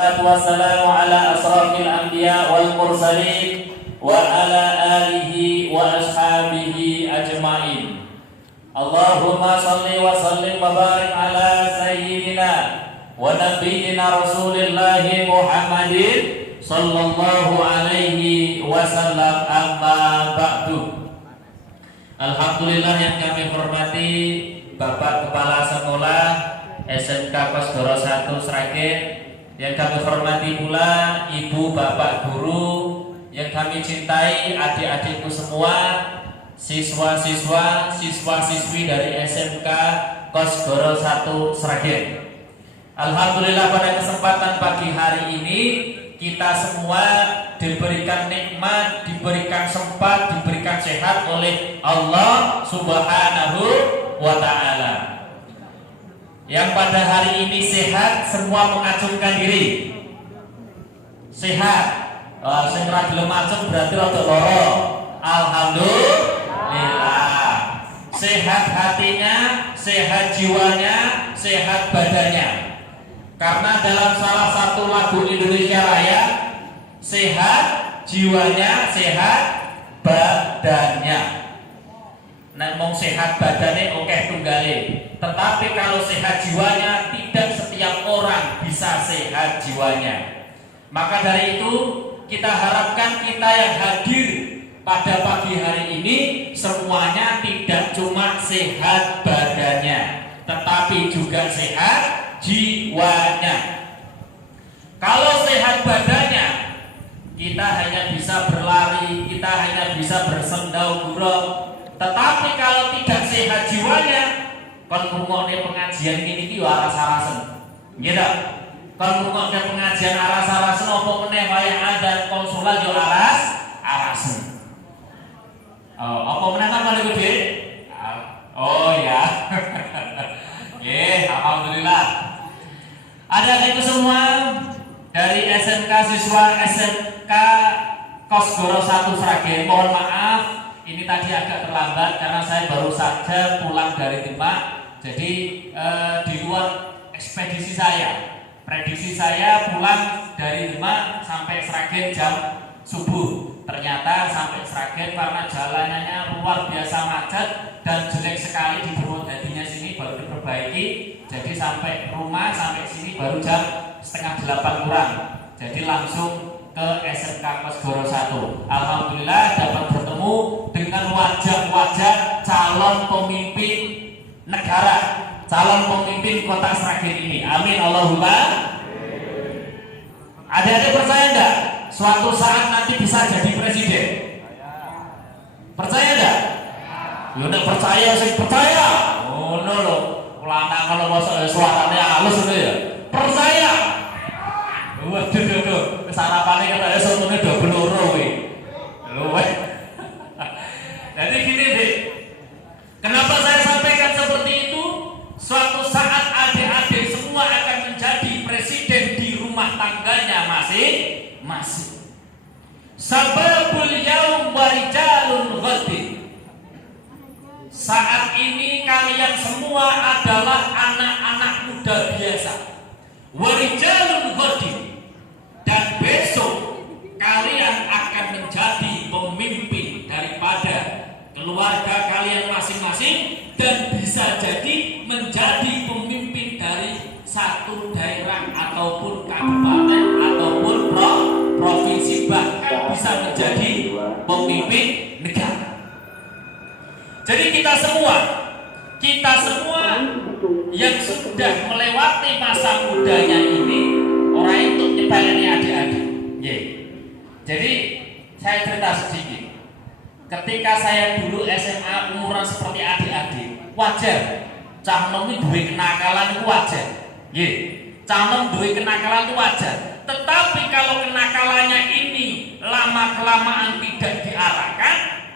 Wassalamu ala asrafil anbiya wal mursalin wa ala alihi wa ashabihi ajma'in. Allahumma salli wa sallim wa barik ala sayyidina wa nabiyyina Rasulillahi Muhammadin sallallahu alaihi wasallam, amma ba'du. Alhamdulillah yang kami hormati Bapak Kepala Sekolah SMK Kosgoro 1 Sragen, yang kami hormati pula Ibu Bapak Guru, yang kami cintai adik-adikku semua, siswa-siswi dari SMK Kosgoro 1 Sragen. Alhamdulillah pada kesempatan pagi hari ini kita semua diberikan nikmat, diberikan sempat, diberikan sehat oleh Allah Subhanahu wa ta'ala. Yang pada hari ini sehat, semua mengacungkan diri. Sehat. Sing ora gelem acung berarti rada lara. Alhamdulillah. Sehat hatinya, sehat jiwanya, sehat badannya. Karena dalam salah satu lagu Indonesia Raya, sehat jiwanya, sehat badannya. Nek mong sehat badannya oke tunggale. Tetapi kalau sehat jiwanya, tidak setiap orang bisa sehat jiwanya. Maka dari itu kita harapkan kita yang hadir pada pagi hari ini semuanya tidak cuma sehat badannya, tetapi juga sehat jiwanya. Kalau sehat badannya, kita hanya bisa berlari, kita hanya bisa bersendau gurau. Tetapi kalau tidak sehat jiwanya, kon ngrungokne pengajian ini ki aras-arasen. Nggih ta? Kon ngrungokne pengajian aras-arasen apa meneh wayah adzan konsulat yo aras-arasen. Apa meneh kan niku, Dik? Oh ya. Alhamdulillah. Adik-adikku semua dari SMK siswa SMK Kosgoro 1 Sragen, mohon maaf ini tadi agak terlambat karena saya baru saja pulang dari Demak. Jadi di luar ekspedisi saya. Prediksi saya pulang dari Demak sampai Sragen jam subuh. Ternyata sampai Sragen karena jalanannya luar biasa macet dan jelek sekali di Purwodadinya sini baru diperbaiki. Jadi sampai rumah, sampai sini baru jam 7:30 kurang. Jadi langsung ke SMK Kosgoro 1. Alhamdulillah dapat bertemu dengan wajah-wajah calon pemimpin negara, calon pemimpin kota Sragen ini. Amin Allahumma. Adik-adik percaya enggak suatu saat nanti bisa jadi presiden? Percaya enggak? Ya udah percaya sih, percaya. Oh no lo, ulama kalau masuk suaranya halus itu ya. Percaya. Waduh, sarapannya kata ya semuanya udah beloro Jadi gini deh, kenapa saya sampaikan seperti itu? Suatu saat adik-adik semua akan menjadi presiden di rumah tangganya masing-masing. Sababul yaum warijalun ghadin. Saat ini kalian semua adalah anak-anak muda biasa. Warijalun ghadin. Dan besok kalian akan menjadi pemimpin daripada keluarga kalian masing-masing dan bisa jadi menjadi pemimpin dari satu daerah ataupun kabupaten ataupun provinsi, bahkan bisa menjadi pemimpin negara. Jadi kita semua yang sudah melewati masa mudanya ini, orang itu nyepeleni adik-adik. Jadi saya cerita sedikit. Ketika saya dulu SMA umuran seperti adik-adik, wajar. Cah nom iki duwe kenakalan itu wajar. Cah nom duwe kenakalan itu wajar. Tetapi kalau kenakalannya ini lama-kelamaan tidak diarahkan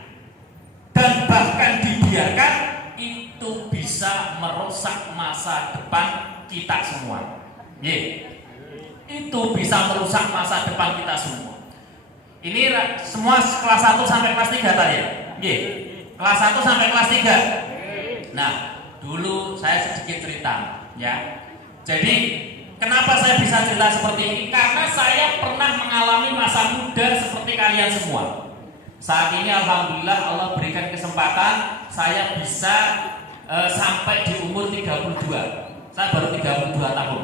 dan bahkan dibiarkan, itu bisa merusak masa depan kita semua. Itu bisa merusak masa depan kita semua. Ini semua kelas 1 sampai kelas 3 tadi ya? Kelas 1 sampai kelas 3. Nah, dulu saya sedikit cerita ya. Jadi Kenapa saya bisa cerita seperti ini? Karena saya pernah mengalami masa muda seperti kalian semua. Saat ini alhamdulillah Allah berikan kesempatan saya bisa sampai di umur 32. Saya baru 32 tahun.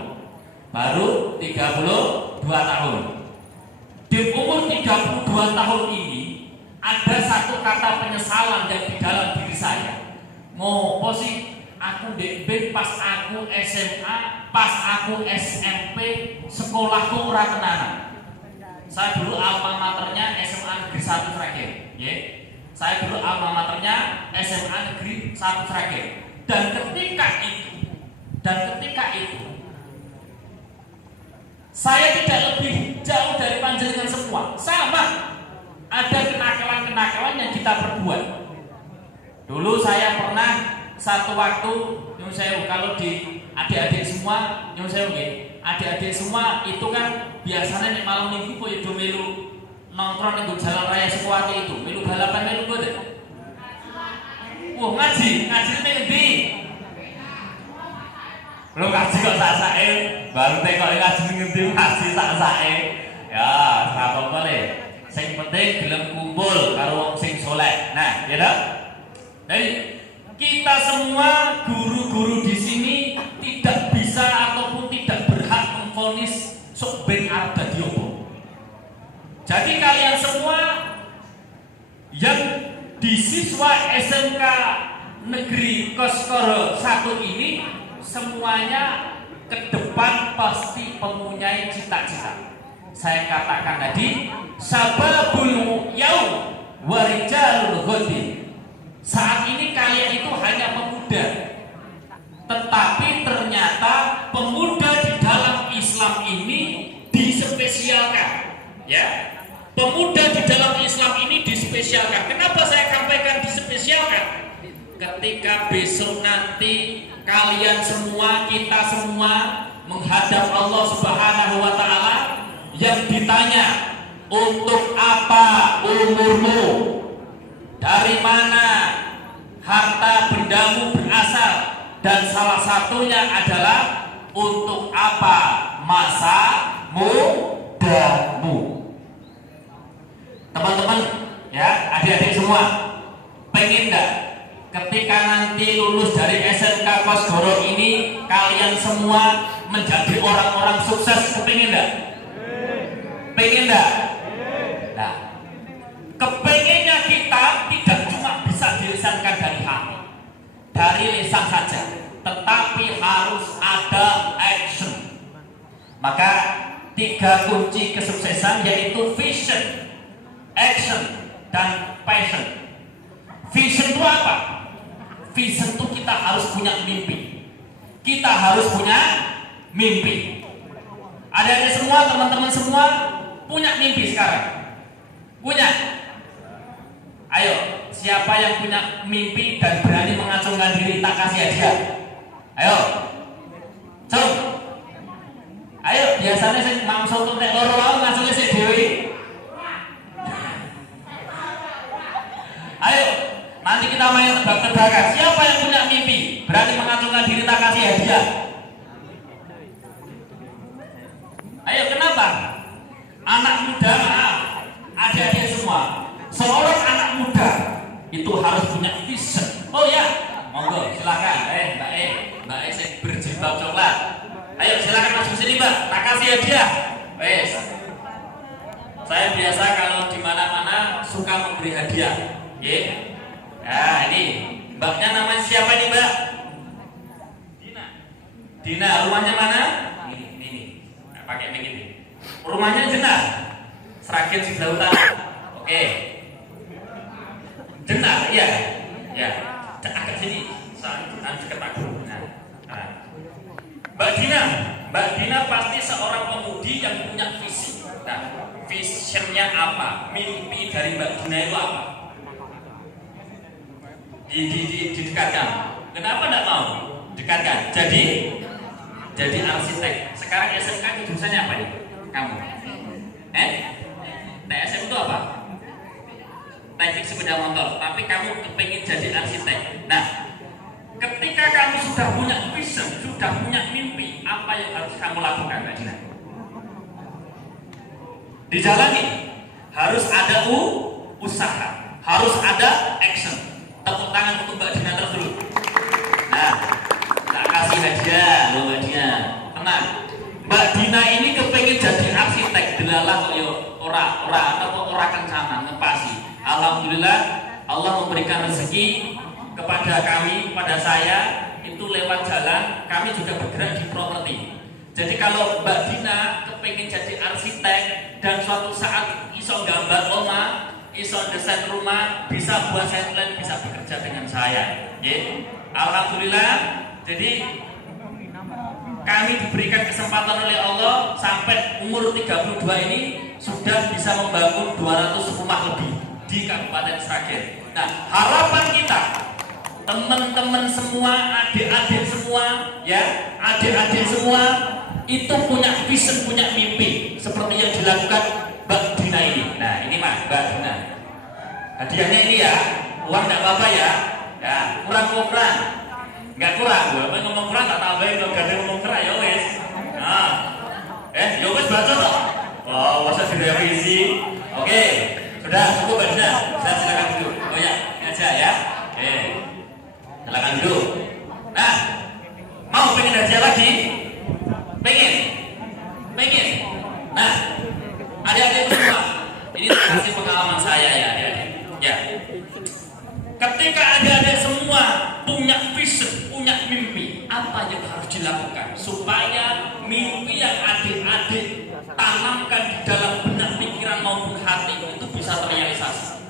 Baru 32 tahun. Di umur 32 tahun ini ada satu kata penyesalan yang di dalam diri saya. Ngopo sih aku DB pas aku SMA, pas aku SMP, sekolahku ora tenanan. Saya dulu alma maternya SMA Negeri 1 Sragen, ya. Saya dulu alma maternya SMA Negeri 1 Sragen. Dan ketika itu saya tidak lebih jauh dari panjenengan semua. Sama, ada kenakalan-kenakalan yang kita perbuat. Dulu saya pernah satu waktu, nyun sewu, kalau di adik-adik semua, nyun sewu nggih, adik-adik semua itu kan biasanya nih malam minggu kok itu melu nongkrong di jalan raya Sekuati itu, melu balapan melu boten. Wah ngaji ning endi? Lo ngaji kok sak-sake, baru tekok ngaji ning endi ngaji sak-sake. Ya, ora apa-apa le. Sing penting gelem kumpul karo wong sing saleh. Nah, ya toh? Jadi kita semua guru-guru di sini tidak bisa ataupun tidak berhak memvonis sok ben arep dadi apa. Jadi kalian semua yang di siswa SMK Negeri Koskoro 1 ini semuanya ke depan pasti mempunyai cita-cita. Saya katakan tadi sababul yaum warijalul ghadi. Saat ini kalian itu hanya pemuda, tetapi ternyata pemuda di dalam Islam ini dispesialkan, ya. Pemuda di dalam Islam ini dispesialkan. Kenapa saya sampaikan dispesialkan? Ketika besok nanti kalian semua, kita semua menghadap Allah Subhanahu wa Ta'ala, yang ditanya, untuk apa umurmu? Dari mana harta bendamu berasal? Dan salah satunya adalah untuk apa masa mudamu? Teman-teman, ya, adik-adik semua, pengen enggak ketika nanti lulus dari SMK Koskoro ini kalian semua menjadi orang-orang sukses? Kepengin enggak? Pengen enggak? Nah, kepengennya kita tidak cuma bisa dilisankan dari hati, dari lisan saja, tetapi harus ada action. Maka 3 kunci kesuksesan yaitu vision, action, dan passion. Vision itu apa? Vision itu kita harus punya mimpi. Kita harus punya mimpi. Adik-adik semua, teman-teman semua punya mimpi sekarang? Punya? Ayo, siapa yang punya mimpi dan berani mengacungkan diri, tak kasih hadiah? Ayo, cung. Ayo, biasanya sih mau soto nek loro wae ngacunge sik dhewe. Ayo, nanti kita main tebak-tebakan. Siapa yang punya mimpi, berani mengacungkan diri, tak kasih hadiah? Ayo, kenapa? Anak muda, maaf, adik-adik semua, seorang anak muda itu harus punya vision. Oh ya, monggo silakan, Mbak E saya berjilbab coklat. Ayo silakan masuk sini Mbak, tak kasih hadiah. Wes, saya biasa kalau di mana-mana suka memberi hadiah. Nah ini Mbaknya namanya siapa nih Mbak? Dina, rumahnya mana? Ini. Nah, pakai begini. Rumahnya Jenar, Sragen sebelah utara. Oke. Jenar, iya. Ya. Agak sini. Soalnya dekat aku. Nah. Mbak Dina pasti seorang pemudi yang punya visi. Nah, visionnya apa? Mimpi dari Mbak Dina itu apa? Didekatkan. Kenapa enggak mau? Dekatkan. Jadi arsitek. Sekarang SMK itu jurusannya apa nih? Kamu? TSM itu apa? Teknik sepeda motor. Tapi kamu kepingin jadi arsitek. Nah, Ketika kamu sudah punya vision, sudah punya mimpi, apa yang harus kamu lakukan, Mbak Dina? Dijalani. Harus ada usaha, harus ada action. Tepuk tangan untuk Mbak Dina terus dulu. Nah, tak kasih hadiah loh Mbak Dina. Tenang. Mbak Dina ini kepengen jadi arsitek, delalah kok yo ora kencana ngepasi. Alhamdulillah Allah memberikan rezeki kepada kami, pada saya itu lewat jalan. Kami juga bergerak di properti. Jadi kalau Mbak Dina kepengen jadi arsitek dan suatu saat iso gambar oma, iso desain rumah, bisa buat plan, bisa bekerja dengan saya. Alhamdulillah. Jadi kami diberikan kesempatan oleh Allah sampai umur 32 ini sudah bisa membangun 200 rumah lebih di Kabupaten Sragen. Nah, harapan kita teman-teman semua, adik-adik semua, ya, adik-adik semua itu punya vision, punya mimpi seperti yang dilakukan Mbak Dina ini. Nah, ini Mbak Dina. Hadiahnya ini ya, uang enggak apa-apa ya. Ya, kurang-kurang. Enggak kurang, gue ngomong kurang tak tambahin, kalau gak ada ngomong kurang ya wes. Nah, ya wes baca toh. Oh, masa direvisi. Oke, sudah cukup Mbak Dina. Saya silakan duduk. Oh ya, ini aja ya. Oke, silakan duduk. Nah, mau pengen hadiah lagi? Pengen. Nah, adik-adik semua, ini kasih pengalaman saya ya adik-adik. Ya. Ketika adik-adik semua punya vision, punya mimpi, apa yang harus dilakukan supaya mimpi yang adik-adik tanamkan di dalam benak pikiran maupun hati itu bisa terrealisasi?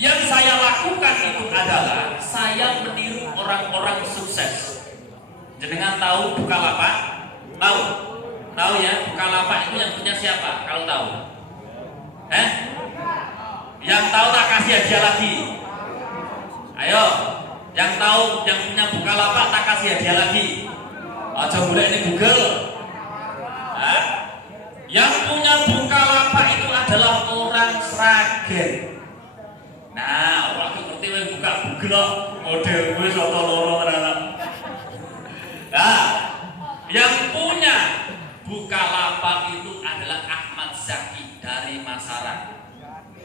Yang saya lakukan itu adalah saya meniru orang-orang sukses. Jenengan tahu Bukalapak? Tahu ya, Bukalapak itu yang punya siapa? Kalau tahu? Yang tahu tak kasih hadiah lagi. Ayo, yang tahu yang punya Bukalapak tak kasih hadiah lagi. Aja boleh ini Google. Yang punya Bukalapak itu adalah orang Sragen. Nah, orang seperti yang buka Google model gue soto loro anak. Nah, yang punya Bukalapak itu adalah Ahmad Zaki dari Masaran.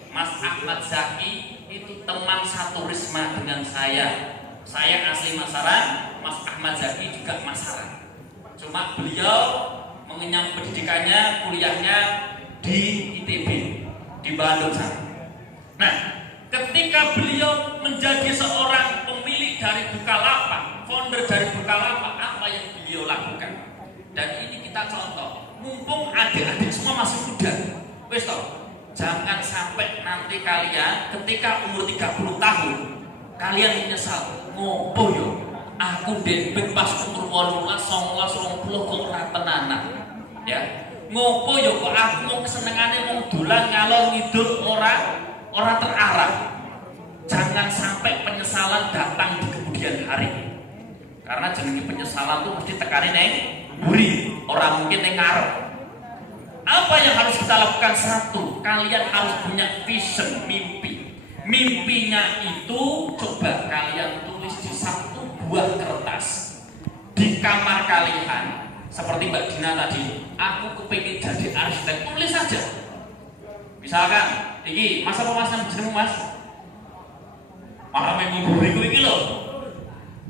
Mas Ahmad Zaki itu teman satu risma dengan saya. Saya asli Masaran, Mas Ahmad Zaki juga Masaran. Cuma beliau mengenyam pendidikannya, kuliahnya di ITB di Bandung sana. Nah, ketika beliau menjadi seorang pemilik dari Bukalapak, founder dari Bukalapak, apa yang beliau lakukan? Dan ini kita contoh, mumpung adik-adik semua masih muda, wes toh, jangan sampai nanti kalian ketika umur 30 tahun kalian menyesal, ngopo yo, aku debet pas umur 18, 19, 20 kok ora tenanan, ya, ngopo yo kok aku mau kesenengane mau dolan ngalor ngidul ora terarah. Jangan sampai penyesalan datang di kemudian hari. Karena jenenge penyesalan tuh mesti tekane neng buri, orang mungkin neng ngarep. Apa yang harus kita lakukan? Satu, kalian harus punya vision, mimpi. Mimpinya itu coba kalian tulis di satu buah kertas di kamar kalian. Seperti Mbak Dina tadi, aku kepingin jadi arsitek, tulis saja. Misalkan, iki mas apa mas jenengmu mas? Mahram yang memberiku iki loh,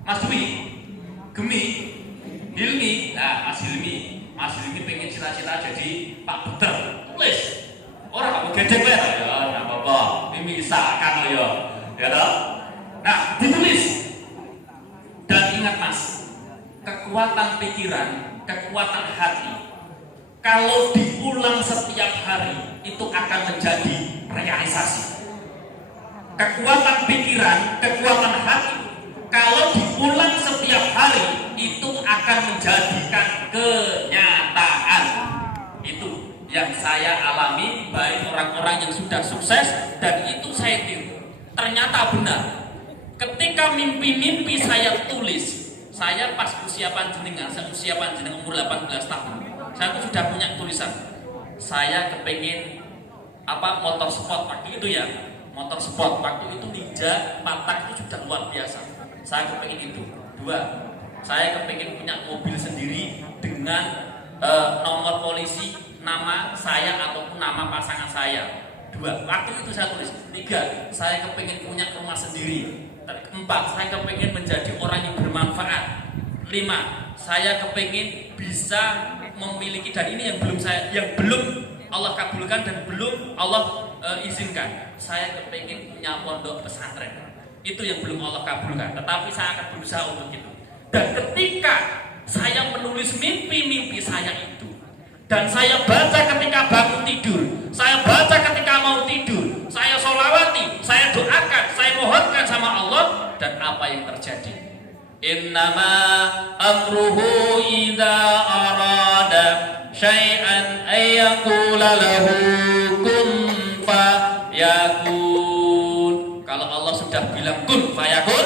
Mas Dwi, Gemi, Hilmi. Nah, Mas Hilmi pengen cita-cita jadi Pak Beter, tulis. Orang kamu gedek ya, ya apa-apa. Ini misalkan ya toh. Nah, ditulis. Dan ingat mas, kekuatan pikiran, kekuatan hati, kalau diulang setiap hari itu akan menjadi realisasi. Kekuatan pikiran, kekuatan hati, kalau diulang setiap hari itu akan menjadikan kenyataan. Itu yang saya alami baik orang-orang yang sudah sukses dan itu saya tiru. Ternyata benar. Ketika mimpi-mimpi saya tulis, saya pas usia panjenengan umur 18 tahun, saya tuh sudah punya tulisan. Saya kepengen motor sport waktu itu ya. Motor sport waktu itu Ninja Matak itu sudah luar biasa. Saya kepengen itu Dua, saya kepingin punya mobil sendiri dengan nomor polisi nama saya ataupun nama pasangan saya. Dua, waktu itu saya tulis. Tiga, saya kepingin punya rumah sendiri. Empat, saya kepingin menjadi orang yang bermanfaat. Lima, saya kepingin bisa memiliki, dan ini yang belum Allah kabulkan dan belum Allah izinkan. Saya kepingin punya pondok pesantren. Itu yang belum Allah kabulkan, tetapi saya akan berusaha untuk itu. Dan ketika saya menulis mimpi-mimpi saya itu, dan saya baca ketika bangun tidur, saya baca ketika mau tidur, saya sholawati, saya doakan, saya mohonkan sama Allah, dan apa yang terjadi? Innama amruhu idza arada syai'an ayyaqula lahu kun fayakun. Kalau Allah sudah bilang kun fayakun,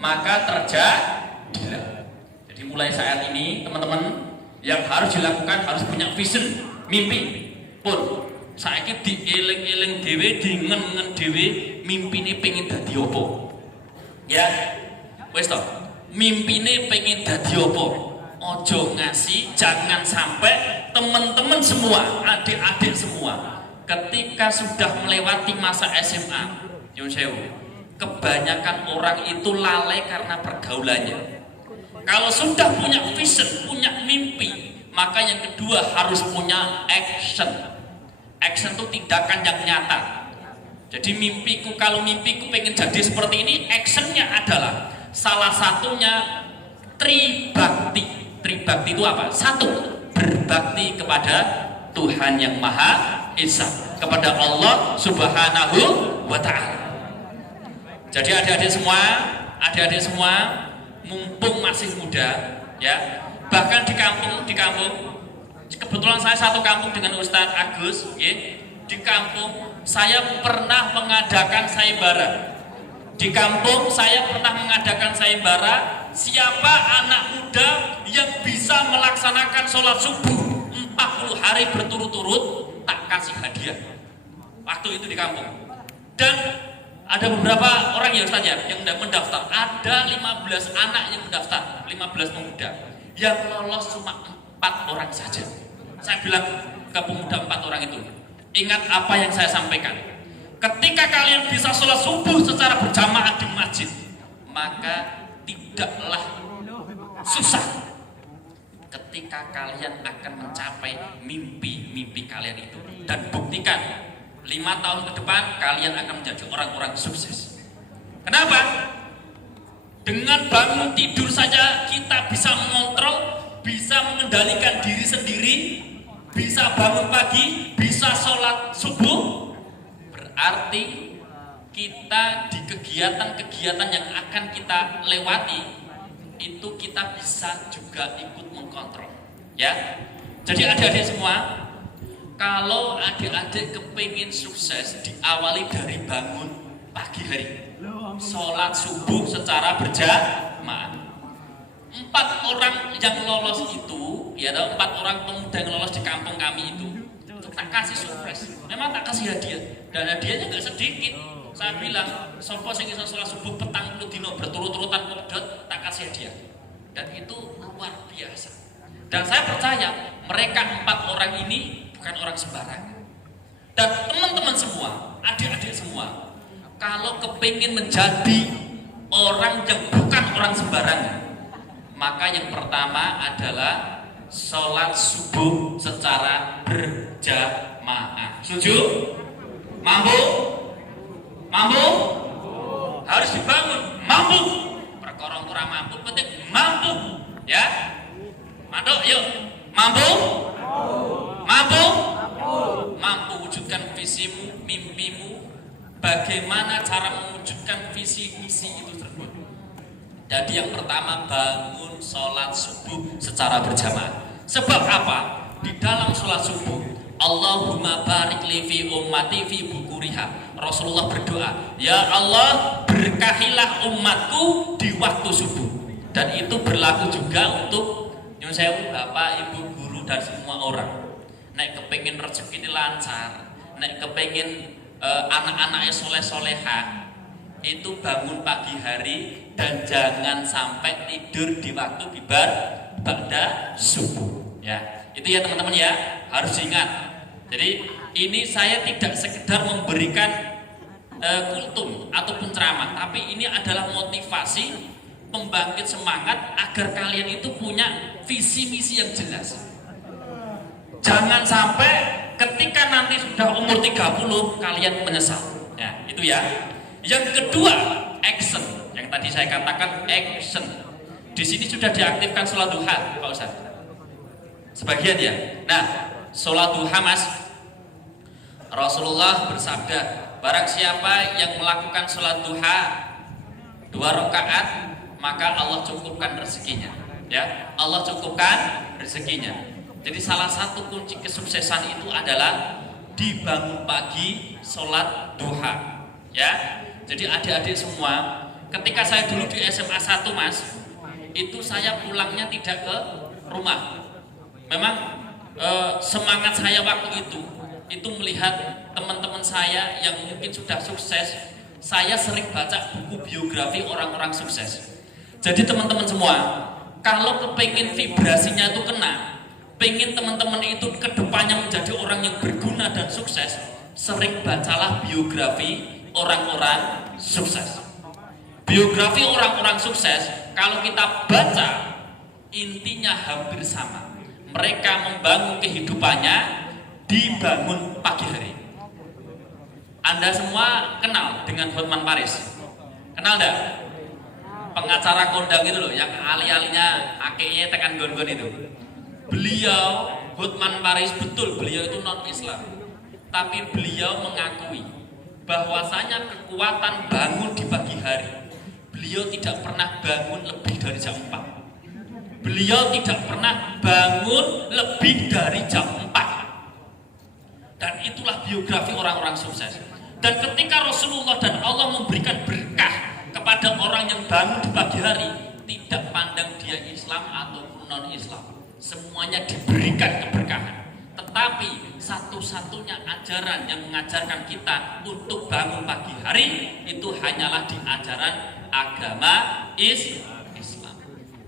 maka terjadilah. Jadi mulai saat ini teman-teman, yang harus dilakukan harus punya vision, mimpi. Pun saiki dieling-eling dhewe, dingen-ngen dhewe, mimpine pengen dadi apa? Ya. Wis to. Mimpine pengen dadi apa? Ojo ngasih, jangan sampai teman-teman semua, adik-adik semua, ketika sudah melewati masa SMA, Yun Sewu, kebanyakan orang itu lalai karena pergaulannya. Kalau sudah punya vision, punya mimpi, maka yang kedua harus punya action. Action itu tindakan yang nyata. Jadi mimpiku, kalau mimpiku pengen jadi seperti ini, actionnya adalah salah satunya tribakti. Tribakti itu apa? Satu, berbakti kepada Tuhan yang Maha Esa, kepada Allah Subhanahu wa Ta'ala. Jadi adik-adik semua, mumpung masih muda, ya. Bahkan di kampung, kebetulan saya satu kampung dengan Ustadz Agus, ya. Di kampung saya pernah mengadakan sayembara. Di kampung saya pernah mengadakan sayembara. Siapa anak muda yang bisa melaksanakan sholat subuh 40 hari berturut-turut, tak kasih hadiah. Waktu itu di kampung. Dan ada beberapa orang ya Ustaz ya yang mendaftar. Ada 15 anak yang mendaftar, 15 pemuda. Yang lolos cuma 4 orang saja. Saya bilang ke pemuda 4 orang itu, ingat apa yang saya sampaikan. Ketika kalian bisa sholat subuh secara berjamaah di masjid, maka tidaklah susah ketika kalian akan mencapai mimpi-mimpi kalian itu. Dan buktikan 5 tahun ke depan kalian akan menjadi orang-orang sukses. Kenapa? Dengan bangun tidur saja kita bisa mengontrol, bisa mengendalikan diri sendiri, bisa bangun pagi, bisa sholat subuh. Berarti kita di kegiatan-kegiatan yang akan kita lewati itu kita bisa juga ikut mengkontrol, ya. Jadi adik-adik semua, kalau adik-adik kepingin sukses, diawali dari bangun pagi hari, sholat subuh secara berjamaah. 4 orang yang lolos itu, ya, 4 orang pemuda yang lolos di kampung kami itu tak kasih surprise, memang tak kasih hadiah, dan hadiahnya nggak sedikit. Saya bilang, sopo sing iso sholat subuh 40 dino berturut-turutan pedot, tak kasih hadiah, dan itu luar biasa. Dan saya percaya mereka 4 orang ini bukan orang sembarangan. Dan teman-teman semua, adik-adik semua, kalau kepingin menjadi orang yang bukan orang sembarangan, maka yang pertama adalah sholat subuh secara berjamaah. Setuju? Mampu? Mampu? Harus dibangun. Mampu? Perkara kurang mampu, penting mampu. Ya? Mandok, yuk. Mampu? Mampu? Mampu wujudkan visimu, mimpimu. Bagaimana cara mewujudkan visi misi itu tersebut? Jadi yang pertama, bangun sholat subuh secara berjamaah. Sebab apa? Di dalam sholat subuh, Allahumma barik li fi ummati fi bukuriha. Rasulullah berdoa, ya Allah, berkahilah umatku di waktu subuh. Dan itu berlaku juga untuk nyun sewu, bapak, ibu, guru, dan semua orang. Nek kepengin rezeki ini lancar, nek kepengin anak-anaknya soleh-soleha, itu bangun pagi hari dan jangan sampai tidur di waktu ba'da subuh. Ya, itu ya teman-teman ya, harus diingat. Jadi ini saya tidak sekedar memberikan kultum ataupun ceramah, tapi ini adalah motivasi pembangkit semangat agar kalian itu punya visi misi yang jelas. Jangan sampai ketika nanti sudah umur 30 kalian menyesal. Ya, itu ya. Yang kedua, action. Yang tadi saya katakan action. Di sini sudah diaktifkan sholat duha, Pak Ustaz. Sebagian ya. Nah, sholat duha Mas, Rasulullah bersabda, barang siapa yang melakukan sholat duha 2 rakaat, maka Allah cukupkan rezekinya. Ya, Allah cukupkan rezekinya. Jadi salah satu kunci kesuksesan itu adalah dibangun pagi sholat duha. Ya, jadi adik-adik semua, ketika saya dulu di SMA 1 Mas, itu saya pulangnya tidak ke rumah. Memang semangat saya waktu itu melihat teman-teman saya yang mungkin sudah sukses. Saya sering baca buku biografi orang-orang sukses. Jadi teman-teman semua, kalau kepingin vibrasinya itu kena, pengen teman-teman itu kedepannya menjadi orang yang berguna dan sukses, sering bacalah biografi orang-orang sukses. Biografi orang-orang sukses, kalau kita baca, intinya hampir sama. Mereka membangun kehidupannya dibangun pagi hari. Anda semua kenal dengan Hotman Paris? Kenal enggak? Pengacara kondang itu loh, yang alih-alihnya akenya tekan gon-gon itu. Beliau, Hotman Paris, betul beliau itu non-Islam, tapi beliau mengakui bahwasanya kekuatan bangun di pagi hari, beliau tidak pernah bangun lebih dari jam 4. Beliau tidak pernah bangun lebih dari jam 4. Dan itulah biografi orang-orang sukses. Dan ketika Rasulullah dan Allah memberikan berkah kepada orang yang bangun di pagi hari, tidak pandang dia Islam ataupun non-Islam, semuanya diberikan keberkahan. Tetapi satu-satunya ajaran yang mengajarkan kita untuk bangun pagi hari itu hanyalah di ajaran agama Islam.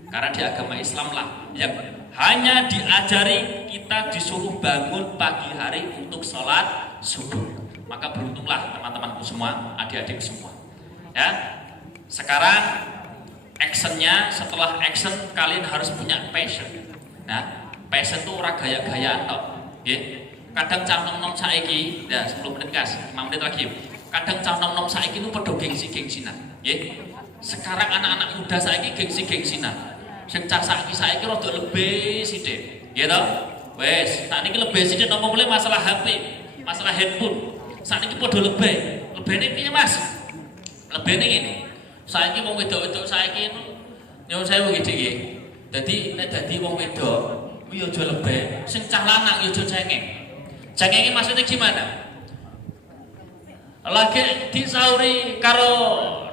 Karena di agama Islam lah yang hanya diajari kita disuruh bangun pagi hari untuk sholat subuh. Maka beruntunglah teman-temanku semua, adik-adik semua. Ya, sekarang actionnya, setelah action kalian harus punya passion. Nah, passion itu orang gaya-gayaan toh. Kadang cah nom-nom saiki, ya 10 menit gas, 5 menit lagi. Kadang cah nom-nom saiki itu pedo gengsi-gengsinan. Sekarang anak-anak muda saiki gengsi-gengsinan. Sing cah saiki rada lebih sithik. Nggih to? Wes, sakniki lebih sithik napa boleh masalah HP, masalah handphone. Sakniki padha lebih. Lebene piye, Mas? Lebene ngene. Saiki wong wedok-wedok saiki nyuwun sewu iki. Dadi nek dadi wong wedok kuwi aja lebih. Sing cah lanang ya aja cengeng. Cengenge maksudnya gimana? Lagi disauri karo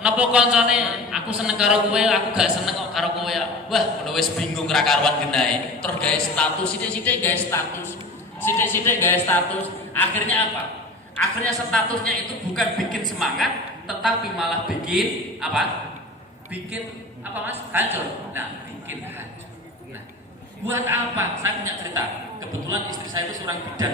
napa kancane, aku seneng karo kowe, aku gak seneng kok karo kowe. Wah, ngono wis bingung ra karuan genahe. Terus gawe status, sithik-sithik gawe status. Sithik-sithik gawe status. Akhirnya apa? Akhirnya statusnya itu bukan bikin semangat, tetapi malah bikin apa? Bikin apa Mas? Hancur. Nah, bikin hancur. Nah, buat apa? Saya punya cerita. Kebetulan istri saya itu seorang bidan.